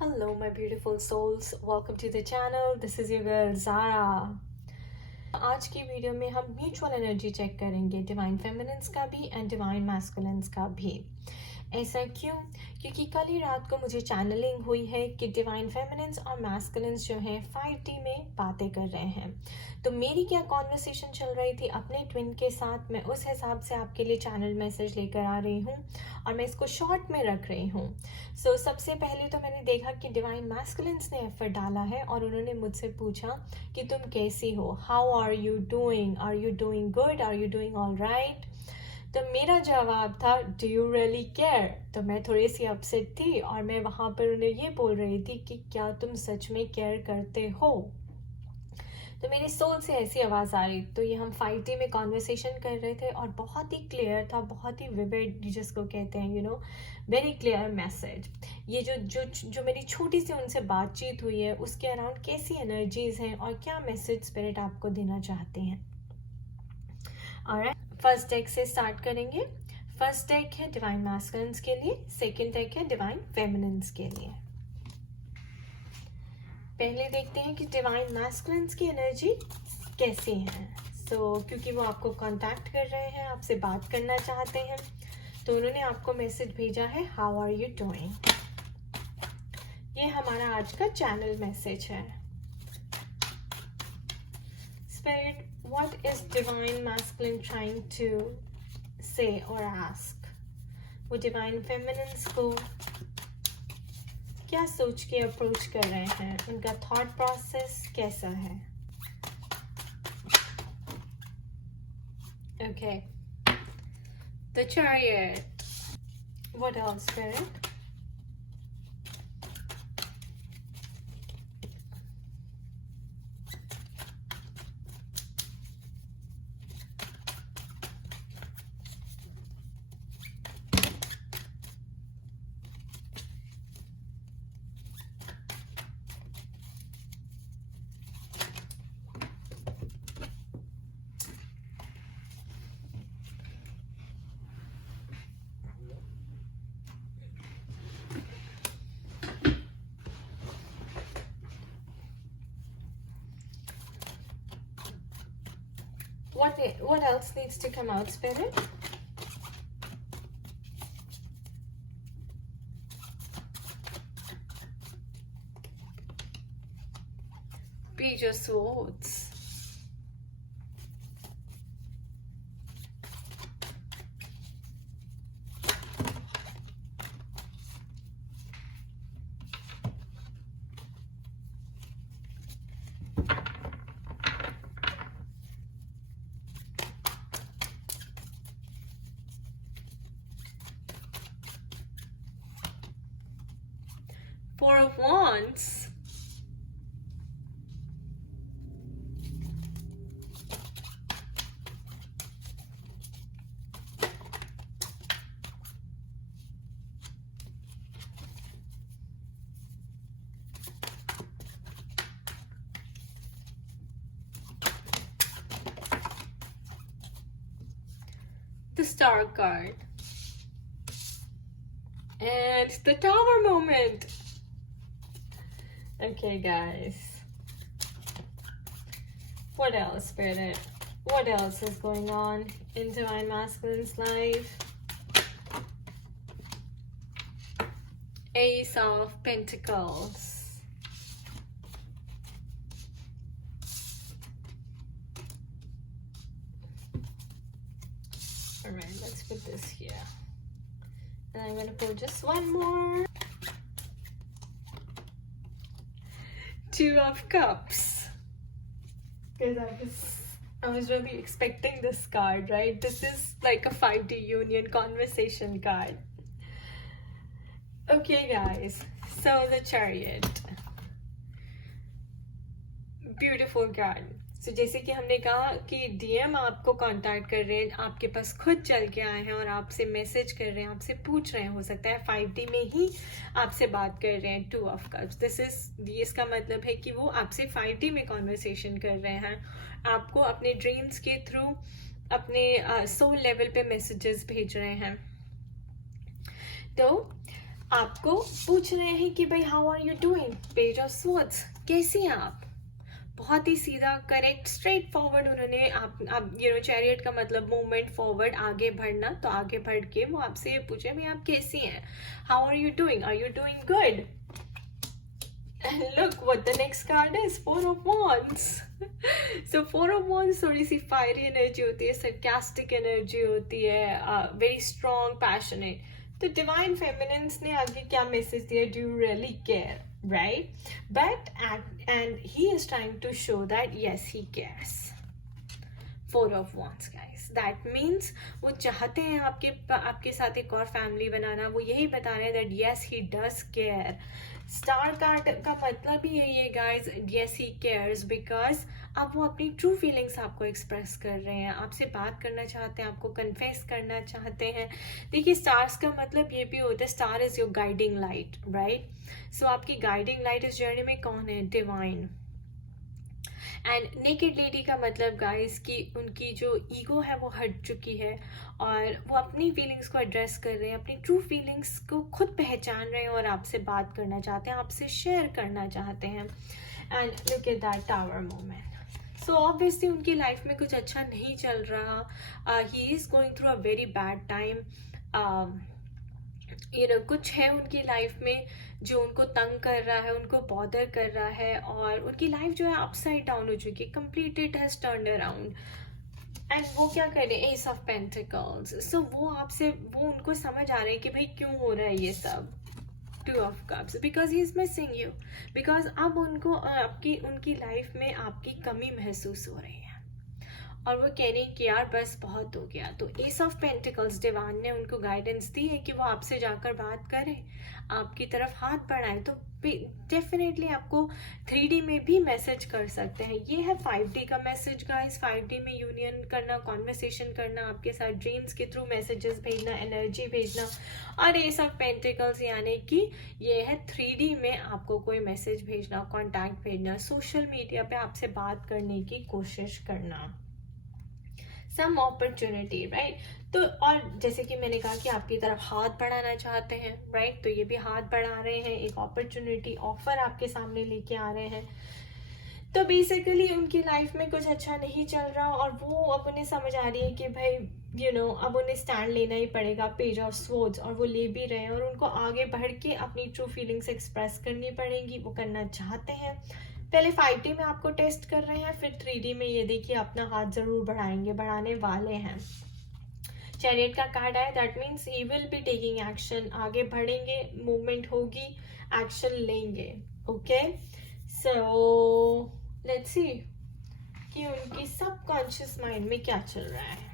Hello, my beautiful souls. Welcome to the channel. This is your girl Zara. आज की video में हम mutual energy check करेंगे divine feminines का भी एंड डिवाइन मैस्कुलिन्स का भी। ऐसा क्यों? क्योंकि कल ही रात को मुझे चैनलिंग हुई है कि डिवाइन फेमिनिन्स और मैस्कुलिन्स जो हैं 5D में बातें कर रहे हैं। तो मेरी क्या कॉन्वर्सेशन चल रही थी अपने ट्विन के साथ, मैं उस हिसाब से आपके लिए चैनल मैसेज लेकर आ रही हूँ और मैं इसको शॉर्ट में रख रही हूँ। सबसे पहले तो मैंने देखा कि डिवाइन मैस्कुलिन्स ने एफर्ट डाला है और उन्होंने मुझसे पूछा कि तुम कैसी हो, how are you doing good, are you doing all right. तो मेरा जवाब था डू यू रियली केयर। तो मैं थोड़ी सी अपसेट थी और मैं वहाँ पर उन्हें ये बोल रही थी कि क्या तुम सच में केयर करते हो। तो मेरे सोल से ऐसी आवाज़ आ रही। तो ये हम 5D में कॉन्वर्सेशन कर रहे थे और बहुत ही क्लियर था, बहुत ही विविड, जिसको कहते हैं वेरी क्लियर मैसेज। ये जो जो जो मेरी छोटी सी उनसे बातचीत हुई है उसके अराउंड कैसी एनर्जीज हैं और क्या मैसेज स्पिरिट आपको देना चाहते हैं। ऑलराइट, फर्स्ट डेक से स्टार्ट करेंगे। फर्स्ट डेक है डिवाइन मैस्कुलिन्स के लिए, सेकंड डेक है डिवाइन फेमिनिन्स के लिए। पहले देखते हैं कि डिवाइन मैस्कुलिन्स की एनर्जी कैसी है। क्योंकि वो आपको कांटेक्ट कर रहे हैं, आपसे बात करना चाहते हैं, तो उन्होंने आपको मैसेज भेजा है हाउ आर यू डूइंग। ये हमारा आज का चैनल मैसेज है। Spirit, what is divine masculine trying to say और आस्क। वो डिवाइन फेमिनिन्स को क्या सोच के अप्रोच कर रहे हैं, उनका थॉट प्रोसेस कैसा है। Okay, the chariot, what else spirit. What else needs to come out, Spirit? Page of Swords. Four of Wands. The Star card. And the Tower moment. Okay, guys. What else, Spirit? What else is going on in Divine Masculine's life? Ace of Pentacles. Alright, let's put this here. And I'm gonna pull just one more. Two of Cups. Because I was really expecting this card, right? This is like a 5D union conversation card. Okay, guys. So the Chariot. Beautiful card. So जैसे कि हमने कहा कि DM आपको contact कर रहे हैं, आपके पास खुद चल के आए हैं और आपसे मैसेज कर रहे हैं, आपसे पूछ रहे हैं, हो सकता है 5D में ही आपसे बात कर रहे हैं। 2 of Cups, इसका मतलब है कि वो आपसे 5D में कॉन्वर्सेशन कर रहे हैं, आपको अपने ड्रीम्स के थ्रू अपने सोल लेवल पे मैसेजेस भेज रहे हैं। तो आपको पूछ रहे हैं कि भाई how are you doing, page of swords, कैसी हैं आप। बहुत ही सीधा, करेक्ट, स्ट्रेट फॉरवर्ड उन्होंने आप चैरियट का मतलब मूवमेंट फॉरवर्ड, आगे बढ़ना, तो आगे बढ़ के वो आपसे पूछे भाई आप कैसी हैं, how are you doing good. And look what the next card is, Four of Wands. So Four of Wands थोड़ी सी fiery energy होती है, sarcastic energy होती है, very strong, passionate. तो Divine Feminines ने आगे क्या मैसेज दिया, do you really care, right? But and he is trying to show that yes he cares. Four of Wands guys, that means वो चाहते हैं आपके साथ एक और फैमिली बनाना, वो यही बता रहे हैं that yes he does care. Star card का मतलब ही यही है guys, yes he cares, because अब वो अपनी ट्रू फीलिंग्स आपको एक्सप्रेस कर रहे हैं, आपसे बात करना चाहते हैं, आपको कन्फेस करना चाहते हैं। देखिए स्टार्स का मतलब ये भी होता है, star is your guiding light, right? So आपकी गाइडिंग लाइट इस जर्नी में कौन है, डिवाइन। एंड नेकेड लेडी का मतलब गाइस कि उनकी जो ईगो है वो हट चुकी है और वो अपनी फीलिंग्स को एड्रेस कर रहे हैं, अपनी ट्रू फीलिंग्स को खुद पहचान रहे हैं और आपसे बात करना चाहते हैं, आपसे शेयर करना चाहते हैं। And look at that tower moment. So obviously उनकी लाइफ में कुछ अच्छा नहीं चल रहा, he is going through a very bad time. कुछ है उनकी लाइफ में जो उनको तंग कर रहा है, उनको बॉदर कर रहा है, और उनकी लाइफ जो है अपसाइड डाउन हो चुकी है, complete it has turned around. And वो क्या कर रहे हैं, एस ऑफ पेंटिकल्स। सो वो उनको समझ आ रहा है कि भाई क्यों हो रहा है ये सब। Two of cups, because he is missing you, because अब उनको उनकी लाइफ में आपकी कमी महसूस हो रही है और वो कह रही हैं कि यार बस बहुत हो गया। तो एस ऑफ पेंटिकल्स डिवाइन ने उनको गाइडेंस दी है कि वो आपसे जाकर बात करें, आपकी तरफ हाथ बढ़ाएं, तो डेफिनेटली आपको 3D में भी मैसेज कर सकते हैं। ये है 5D का मैसेज गाइस, 5D में यूनियन करना, कॉन्वर्सेशन करना, आपके साथ ड्रीम्स के थ्रू मैसेजेस भेजना, एनर्जी भेजना। और एस ऑफ पेंटिकल्स यानी कि ये है 3D में आपको कोई मैसेज भेजना, कॉन्टैक्ट भेजना, सोशल मीडिया पे आपसे बात करने की कोशिश करना, सम अपॉर्चुनिटी, राइट? तो और जैसे कि मैंने कहा कि आपकी तरफ हाथ बढ़ाना चाहते हैं, राइट? तो ये भी हाथ बढ़ा रहे हैं, एक अपॉर्चुनिटी ऑफर आपके सामने लेके आ रहे हैं। तो बेसिकली उनकी लाइफ में कुछ अच्छा नहीं चल रहा और वो अब उन्हें समझ आ रही है कि भाई अब उन्हें स्टैंड लेना ही पड़ेगा, पेज ऑफ स्वॉर्ड्स, और वो ले भी रहे हैं और उनको आगे बढ़ के अपनी ट्रू फीलिंग्स एक्सप्रेस करनी पड़ेंगी, वो करना चाहते हैं। पहले 5D में आपको टेस्ट कर रहे हैं, फिर 3D में ये देखिए अपना हाथ जरूर बढ़ाने वाले हैं। चैरियट का कार्ड है, that means he will be taking action, आगे बढ़ेंगे, मूवमेंट होगी, एक्शन लेंगे। ओके, सो लेट्स सी कि उनकी सबकॉन्शियस माइंड में क्या चल रहा है।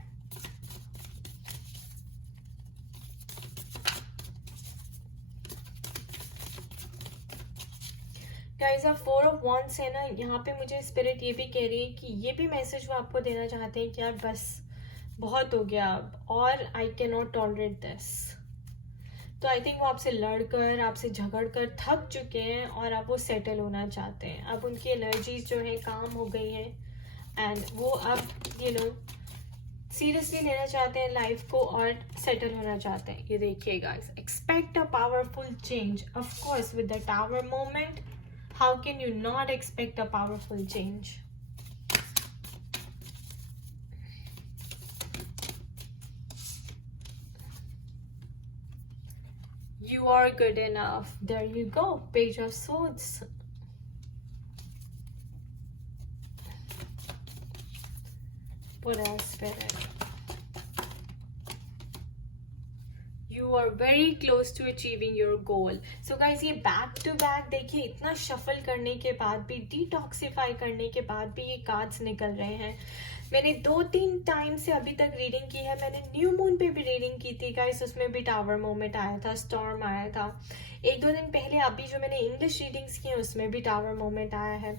गाइस, अब 4 ऑफ wands है ना, यहाँ पे मुझे स्पिरिट ये भी कह रही है कि ये भी मैसेज वो आपको देना चाहते हैं कि यार बस बहुत हो गया और I can not tolerate this. तो आई थिंक वो आपसे लड़कर, आपसे झगड़कर थक चुके हैं और अब वो सेटल होना चाहते हैं। अब उनकी एनर्जीज जो है काम हो गई हैं एंड वो अब सीरियसली लेना चाहते हैं लाइफ को और सेटल होना चाहते हैं। ये देखिए guys, expect a powerful change. Of course with the tower moment, how can you not expect a powerful change? You are good enough. There you go, Page of Swords. What else, Spirit? You are very close to achieving your goal. So guys, ये back to back देखिए, इतना shuffle करने के बाद भी, detoxify करने के बाद भी ये कार्ड्स निकल रहे हैं। मैंने 2-3 टाइम से अभी तक रीडिंग की है। मैंने न्यू मून पे भी रीडिंग की थी गाइस, उसमें भी टावर मोमेंट आया था, स्टॉर्म आया था। 1-2 दिन पहले अभी जो मैंने इंग्लिश रीडिंग्स की हैं उसमें भी टावर मोमेंट आया है।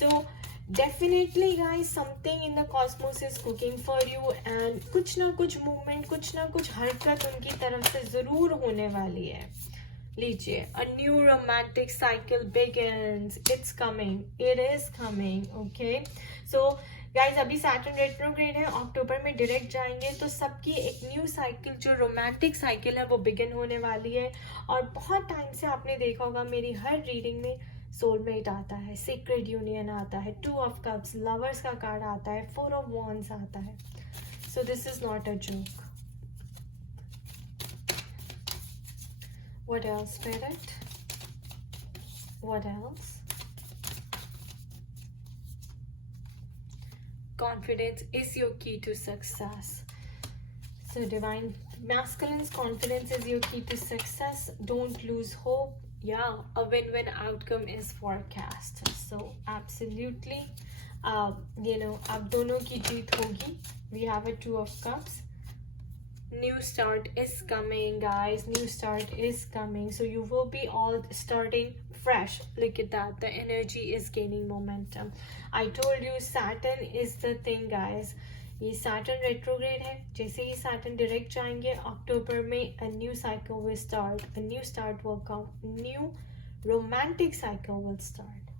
So definitely guys, something in the Cosmos is cooking for you and कुछ ना कुछ मूवमेंट, कुछ ना कुछ हरकत उनकी तरफ से जरूर होने वाली है। लीजिए, a new romantic cycle begins, it's coming, it is coming. Okay, so guys अभी सैटर्न रेट्रोग्रेड है, अक्टूबर में डायरेक्ट जाएंगे, तो सबकी एक न्यू साइकिल, जो रोमांटिक साइकिल है, वो बिगिन होने वाली है। और बहुत टाइम से आपने देखा होगा मेरी हर रीडिंग में सोलमेट आता है, सीक्रेट यूनियन आता है, 2 ऑफ कप्स, लवर्स का कार्ड आता है, 4 ऑफ वॉन्ड्स आता है। So this is not a joke. What else spirit? What else? Confidence is your key to success. So divine masculine's confidence is your key to success. Don't lose hope. Yeah, a win-win outcome is forecast. So absolutely, अब दोनों की जीत होगी. We have a 2 of cups. New start is coming, guys. New start is coming. So you will be all starting fresh. Look at that. The energy is gaining momentum. I told you Saturn is the thing, guys. ये Saturn retrograde है. जैसे ही Saturn direct जाएंगे अक्टूबर में, a new cycle will start. A new start will come. New romantic cycle will start.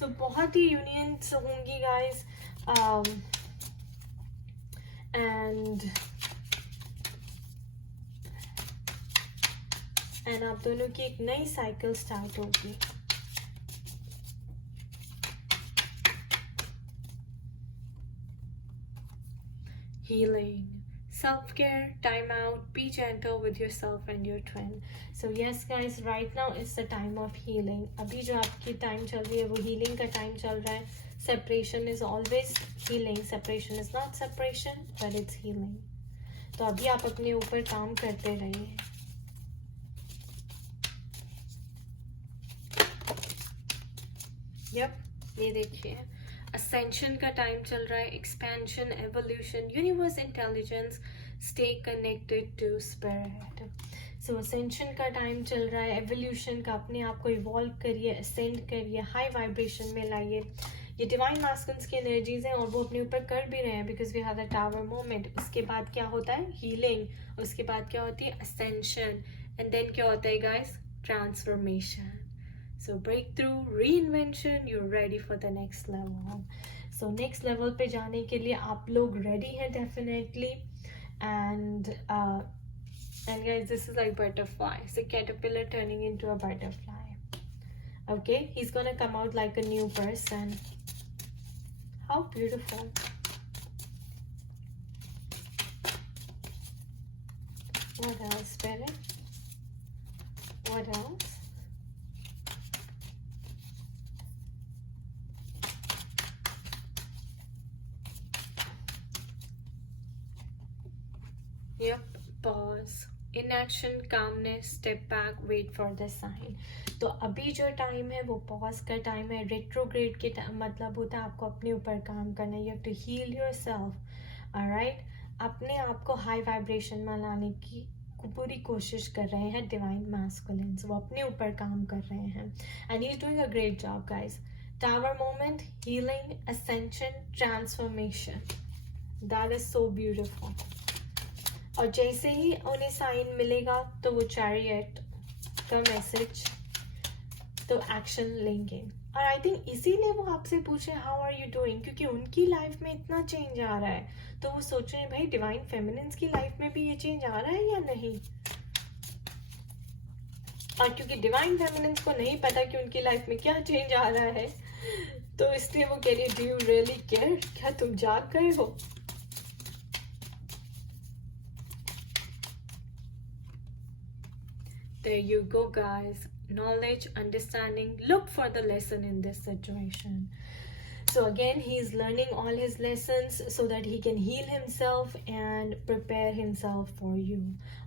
So बहुत ही unions होंगी, guys. And आप दोनों की एक नई साइकिल स्टार्ट होगी. Healing, self-care, time out, be gentle with yourself and your twin. So yes guys, right now is the time of healing. अभी जो आपकी टाइम चल रही है वो healing का टाइम चल रहा है. Separation is always healing. Separation is not separation, but it's healing. तो अभी आप अपने ऊपर काम करते रहिए. ये देखिए, ascension का टाइम चल रहा है. expansion, evolution, universe, intelligence, stay connected to spirit. So ascension का टाइम चल रहा है, evolution का, अपने आप को evolve करिए, ascend करिए, high vibration में लाइए. ये डिवाइन मास्कुलिन्स की एनर्जीज हैं और वो अपने ऊपर कर भी रहे हैं, because we have the tower moment. उसके बाद क्या होता है? हीलिंग. उसके बाद क्या होती है? असेंशन. एंड देन क्या होता है guys? Transformation. So break through, री invention, you ready for the next level. So next level पे जाने के लिए आप लोग रेडी हैं definitely. And guys, this is like butterfly. So caterpillar turning into a butterfly. Okay, he's gonna come out like a new person. How beautiful. What else, Spirit? What else? Yep, pause. Inaction, calmness, step back, wait for the sign. तो अभी जो time है वो pause का time है. Retrograde के मतलब होता है आपको अपने ऊपर काम करना. You have to heal yourself. Alright, अपने आप को हाई वाइब्रेशन में लाने की पूरी कोशिश कर रहे हैं डिवाइन मैस्कुलिन्स. वो अपने ऊपर काम कर रहे हैं and he is doing a great job guys. Tower moment, healing, ascension, transformation. That is so beautiful. और जैसे ही उन्हें साइन मिलेगा तो वो चैरियट का मैसेज, तो एक्शन लेंगे. और आई थिंक इसीलिए वो आपसे पूछे हाउ आर यू डूइंग, क्योंकि उनकी लाइफ में इतना चेंज आ रहा है. तो वो सोच रहे हैं भाई डिवाइन फेमिनिन्स की लाइफ में भी ये चेंज आ रहा है या नहीं. और क्योंकि डिवाइन फेमिनिन्स को नहीं पता कि उनकी लाइफ में क्या चेंज आ रहा है, तो इसलिए वो कह रही है डू यू रियली केयर, क्या तुम जाग गए हो. There you go guys. Knowledge, understanding, look for the lesson in this situation. So again, he is learning all his lessons so that he can heal himself and prepare himself for you.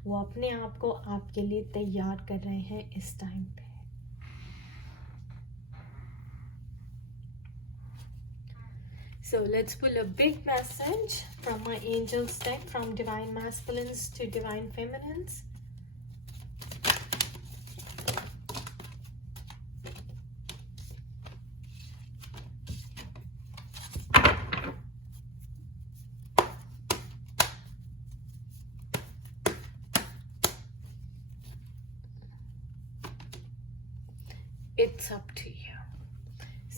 वो अपने आप को आपके लिए तैयार कर रहे हैं इस टाइम पे. So let's pull a big message from my angels deck, from divine masculines to divine feminines. It's up to you.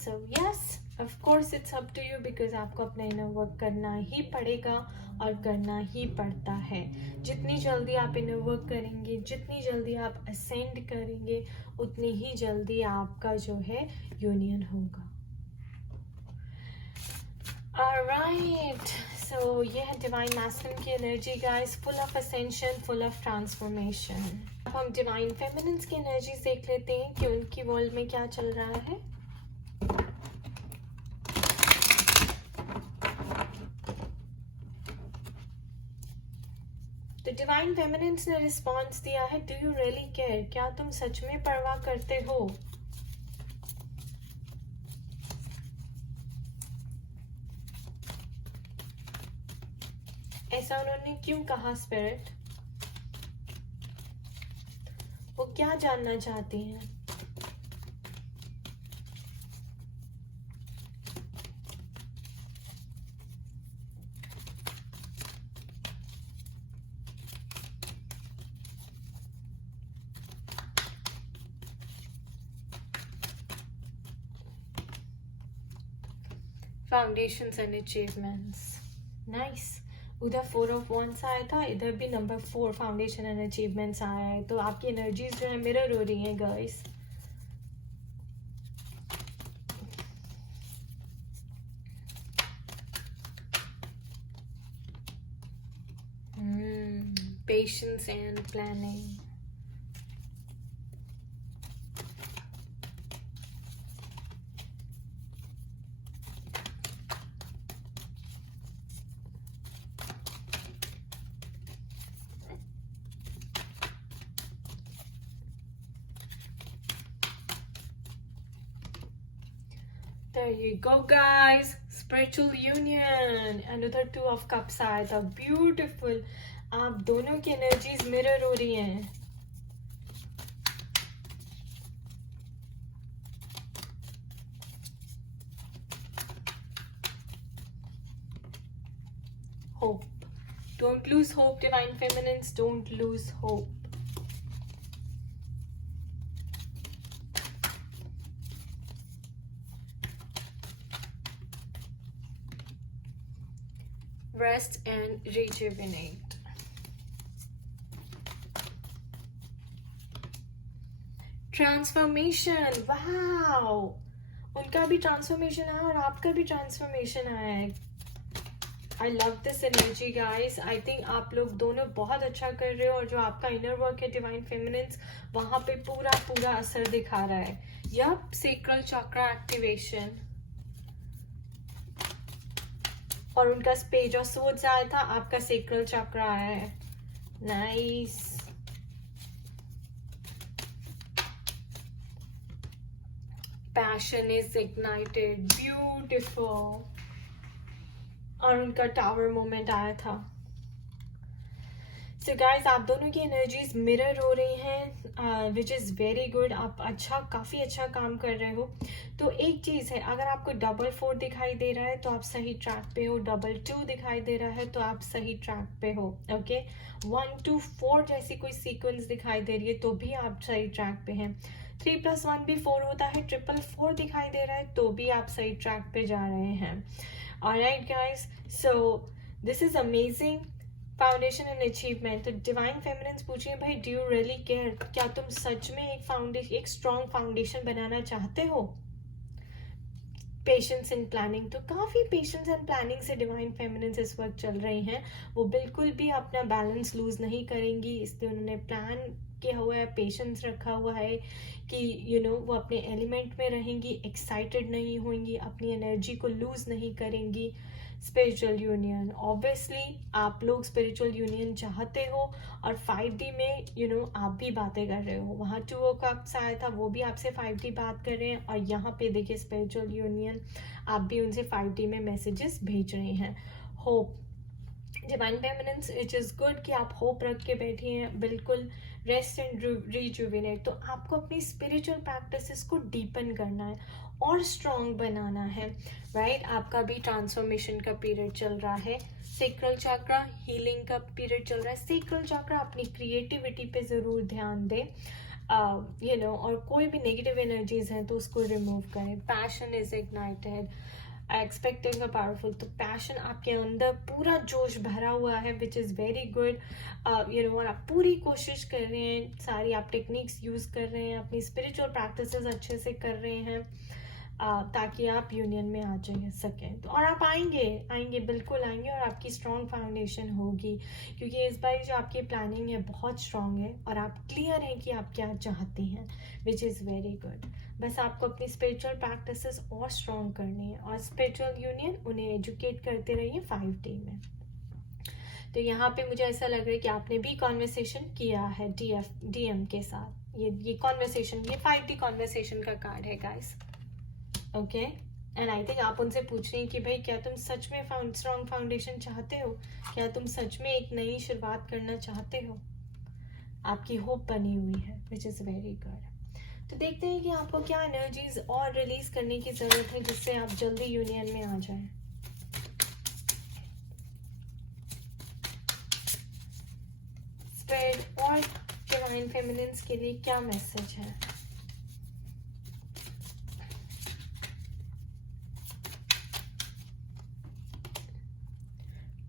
So yes, of course it's up to you, because आपको अपना इनर वर्क करना ही पड़ेगा और करना ही पड़ता है. जितनी जल्दी आप इनर वर्क करेंगे, जितनी जल्दी आप असेंड करेंगे, उतनी ही जल्दी आपका जो है यूनियन होगा. Alright, so ये है डिवाइन मैस्कुलिन की energy guys, full of ascension, full of transformation. अब हम डिवाइन फेमिनिन्स की एनर्जी देख लेते हैं कि उनकी वर्ल्ड में क्या चल रहा है. तो डिवाइन फेमिनिन्स ने रिस्पॉन्स दिया है, डू यू रियली केयर, क्या तुम सच में परवाह करते हो. ऐसा उन्होंने क्यों कहा स्पिरिट, वो क्या जानना चाहती हैं. Foundations and achievements, nice. उधर 4 ऑफ वंस आया था, इधर भी नंबर 4 फाउंडेशन एंड अचीवमेंट्स आया है. तो आपकी एनर्जीज जो है मिरर हो रही हैं guys. Patience and planning. There you go guys, spiritual union. Another 2 of cups आया था, beautiful. आप दोनों की एनर्जीज मिरर हो रही हैं. Hope, don't lose hope divine feminines, don't lose hope. Rest and rejuvenate. Transformation, wow, उनका भी ट्रांसफॉर्मेशन है और आपका भी ट्रांसफॉर्मेशन आया है. I love this energy guys. I think आप लोग दोनों बहुत अच्छा कर रहे हो और जो आपका इनर वर्क है डिवाइन फेमिनिन्स, वहां पे पूरा पूरा असर दिखा रहा है. यप, सेक्रल चक्रा एक्टिवेशन. और उनका पेज ऑफ सोर्ड्स आया था, आपका सेक्रल चक्र आया है. Nice. Passion is ignited, beautiful. और उनका टावर मोमेंट आया था. सो गाइज, आप दोनों की एनर्जीज मिरर हो रही हैं, विच इज़ वेरी गुड. आप काफ़ी अच्छा काम कर रहे हो. तो एक चीज़ है, अगर आपको 4 दिखाई दे रहा है तो आप सही ट्रैक पे हो. 2 दिखाई दे रहा है तो आप सही ट्रैक पे हो. ओके, 1 2 4 जैसी कोई सीक्वेंस दिखाई दे रही है तो भी आप सही ट्रैक पे हैं. 3 + 1 भी 4 होता है. 4 दिखाई दे रहा है तो भी आप सही ट्रैक पे जा रहे हैं. Alright guys, so this is amazing. Foundation and achievement. तो डिवाइन फेमिनिन्स पूछ रही है, भाई डू यू रियली केयर, क्या तुम सच में एक स्ट्रॉन्ग फाउंडेशन बनाना चाहते हो. Patience and planning. तो काफ़ी पेशेंस एंड प्लानिंग से डिवाइन फेमिनिन्स इस वक्त चल रही हैं. वो बिल्कुल भी अपना बैलेंस लूज नहीं करेंगी, इसलिए उन्होंने प्लान किया हुआ है, पेशेंस रखा हुआ है कि वो अपने एलिमेंट में रहेंगी, एक्साइटेड नहीं होंगी, अपनी एनर्जी को लूज नहीं करेंगी. स्पिरिचुअल यूनियन, ऑब्वियसली आप लोग स्पिरिचुअल यूनियन चाहते हो और 5D में आप भी बातें कर रहे हो. वहाँ 2 ऑफ कप्स आया था, वो भी आपसे 5D बात कर रहे हैं. और यहाँ पे देखिए स्पिरिचुअल यूनियन, आप भी उनसे 5D में मैसेजेस भेज रहे हैं. Hope, divine feminines, it is good कि आप होप रख के बैठी हैं. बिल्कुल, रेस्ट एंड रिजुविनेट. तो आपको अपनी स्पिरिचुअल प्रैक्टिसेस को डीपन करना है और स्ट्रॉन्ग बनाना है. राइट, आपका भी ट्रांसफॉर्मेशन का पीरियड चल रहा है. सेक्रल चक्रा हीलिंग का पीरियड चल रहा है. सेक्रल चक्रा अपनी क्रिएटिविटी पे ज़रूर ध्यान दें. और कोई भी नेगेटिव एनर्जीज हैं तो उसको रिमूव करें. Passion is ignited, expecting a powerful. तो पैशन आपके अंदर पूरा जोश भरा हुआ है, विच इज़ वेरी गुड. और आप पूरी कोशिश कर रहे हैं, सारी आप टेक्निक्स यूज़ कर रहे हैं, अपनी स्पिरिचुअल प्रैक्टिसेस अच्छे से कर रहे हैं, ताकि आप यूनियन में आ जा सकें. तो और आप आएंगे बिल्कुल आएंगे, और आपकी स्ट्रॉन्ग फाउंडेशन होगी, क्योंकि इस बार जो आपकी प्लानिंग है बहुत स्ट्रॉन्ग है, और आप क्लियर हैं कि आप क्या चाहती हैं, विच इज़ वेरी गुड. बस आपको अपनी स्पिरिचुअल प्रैक्टिसेस और स्ट्रॉन्ग करनी है, और स्पिरिचुअल यूनियन उन्हें एजुकेट करते रहिए 5D में. तो यहाँ पे मुझे ऐसा लग रहा है कि आपने भी कॉन्वर्सेशन किया है DM के साथ. ये कॉन्वर्सेशन, ये 5D कॉन्वर्सेशन का कार्ड है guys. Okay, and I think आप उनसे पूछ रही हैं कि भाई क्या तुम सच में स्ट्रॉन्ग फाउंडेशन चाहते हो, क्या तुम सच में एक नई शुरुआत करना चाहते हो. आपकी होप बनी हुई है, विच इज़ वेरी गुड. तो देखते हैं कि आपको क्या एनर्जीज और रिलीज करने की जरूरत है, जिससे आप जल्दी यूनियन में आ जाएं. स्पिरिट और डिवाइन फेमिनिन्स के लिए क्या मैसेज है.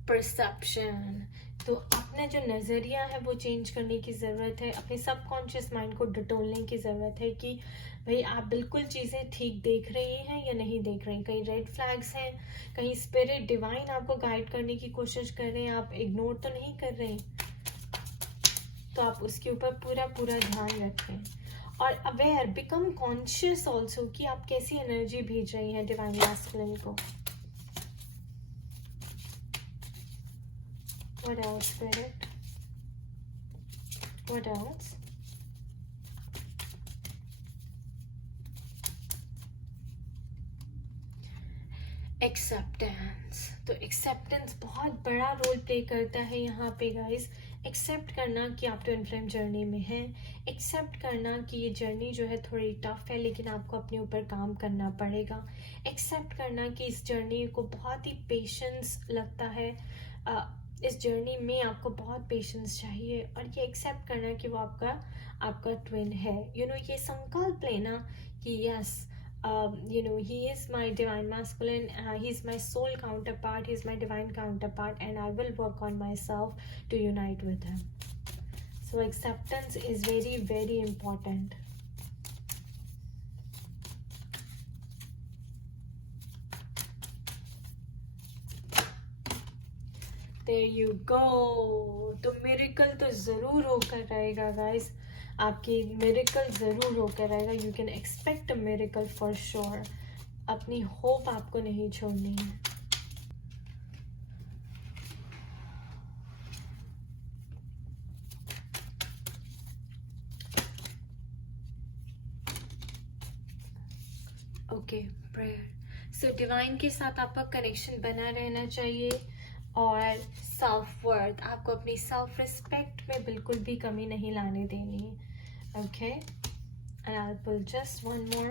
परसेप्शन. तो अपना जो नज़रिया है वो चेंज करने की ज़रूरत है, अपने सबकॉन्शियस माइंड को डटोलने की ज़रूरत है कि भाई आप बिल्कुल चीज़ें ठीक देख रही हैं या नहीं देख रही. कहीं रेड फ्लैग्स हैं, कहीं स्पिरिट डिवाइन आपको गाइड करने की कोशिश कर रहे हैं, आप इग्नोर तो नहीं कर रहे. तो आप उसके ऊपर पूरा ध्यान रखें, और अवेयर, बिकम कॉन्शियस ऑल्सो कि आप कैसी एनर्जी भेज रही हैं डिवाइन मैस्कुलिन को. What else, Spirit? What else? Acceptance. तो एक्सेप्टेंस बहुत बड़ा रोल प्ले करता है यहाँ पे गाइस. एक्सेप्ट करना कि आप तो इनफ्लेम जर्नी में हैं. एक्सेप्ट करना कि ये जर्नी जो है थोड़ी टफ है, लेकिन आपको अपने ऊपर काम करना पड़ेगा. एक्सेप्ट करना कि इस जर्नी को बहुत ही पेशेंस लगता है, इस जर्नी में आपको बहुत पेशेंस चाहिए, और ये एक्सेप्ट करना कि वो आपका ट्विन है. ये संकल्प लेना कि yes, he is my divine masculine, he is my soul counterpart, he is my divine counterpart, and I will work on myself to unite with him. So acceptance is very, very important. There you go. तो miracle तो ज़रूर होकर रहेगा guys, आपकी miracle ज़रूर होकर रहेगा. You can expect a miracle for sure. अपनी होप आपको नहीं छोड़नी है. Okay, prayer. सो डिवाइन के साथ आपका कनेक्शन बना रहना चाहिए, और सेल्फ वर्थ, आपको अपनी सेल्फ रिस्पेक्ट में बिल्कुल भी कमी नहीं लाने देनी है. Okay, and I pull just one more.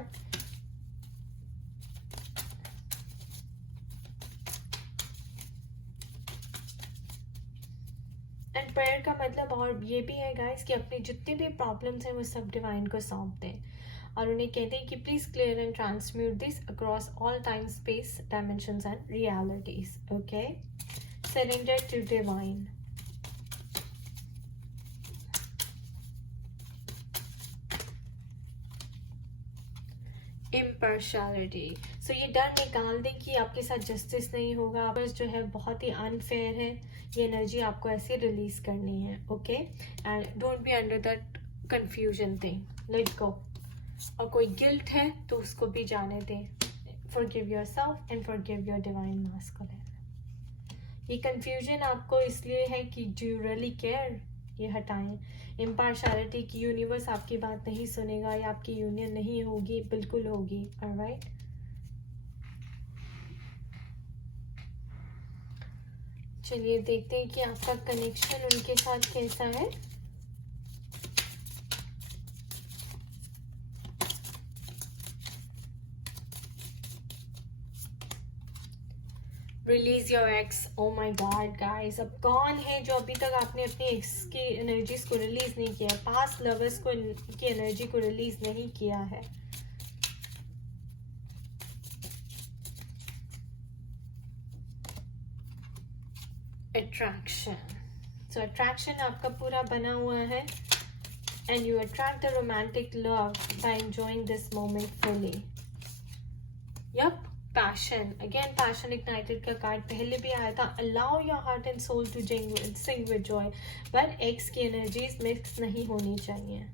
And prayer का मतलब और ये भी है गाइस कि अपने जितने भी प्रॉब्लम्स हैं वो सब डिवाइन को सौंप दें, और उन्हें कहते हैं कि please clear and transmute this across all time, space, dimensions and realities. Okay, surrender to divine. Impartiality. So ये डर निकाल दें कि आपके साथ जस्टिस नहीं होगा, बस जो है बहुत ही अनफेयर है. ये एनर्जी आपको ऐसे रिलीज करनी है. Okay, and don't be under that confusion thing. Let go. और कोई गिल्ट है तो उसको भी जाने दें. Forgive yourself and forgive your divine masculine. ये कंफ्यूजन आपको इसलिए है कि डू यू रियली केयर, ये हटाएं. इम्पार्शियलिटी की यूनिवर्स आपकी बात नहीं सुनेगा, या आपकी यूनियन नहीं होगी, बिल्कुल होगी. ऑलराइट, चलिए देखते हैं कि आपका कनेक्शन उनके साथ कैसा है. Release your x. Oh my God guys, अब कौन है जो अभी तक आपने अपनी एक्स की एनर्जीज को रिलीज नहीं किया, पास्ट लवर्स को की एनर्जी को रिलीज नहीं किया है. अट्रैक्शन. सो अट्रैक्शन आपका पूरा बना हुआ है and you attract the romantic love by enjoying this moment fully. Yup, passion. Again, passion ignited का कार्ड पहले भी आया था. Allow your heart and soul to sing with joy. But X की energies mix नहीं होनी चाहिए.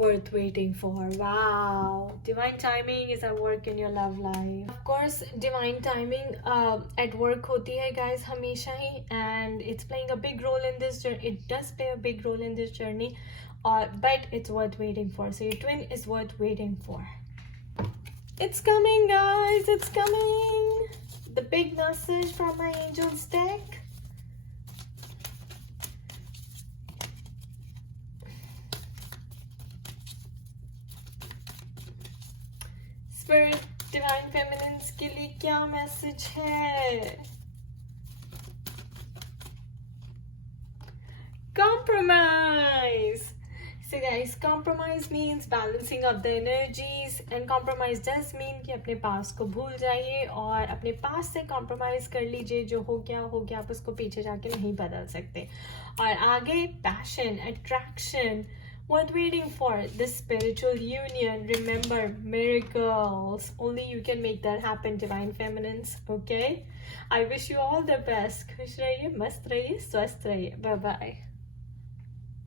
Worth waiting for. Wow, divine timing is at work in your love life. Of course, divine timing at work hoti hai guys hamesha hi, and it's playing a big role in this journey. It does play a big role in this journey, but it's worth waiting for. So your twin is worth waiting for. It's coming guys, it's coming. The big message from my angels deck. Spirit, Divine Feminines के लिए क्या message है? Compromise. So guys, compromise means balancing of the energies, and compromise does mean कि अपने पास को भूल जाइए और अपने पास से compromise कर लीजिए. जो हो गया आप उसको पीछे जाके नहीं बदल सकते. और आगे passion, attraction. What waiting for? This spiritual union. Remember, miracles. Only you can make that happen, Divine Feminines. Okay? I wish you all the best. खुश रहिए, मस्त रहिए, स्वस्थ रहिए. Bye bye.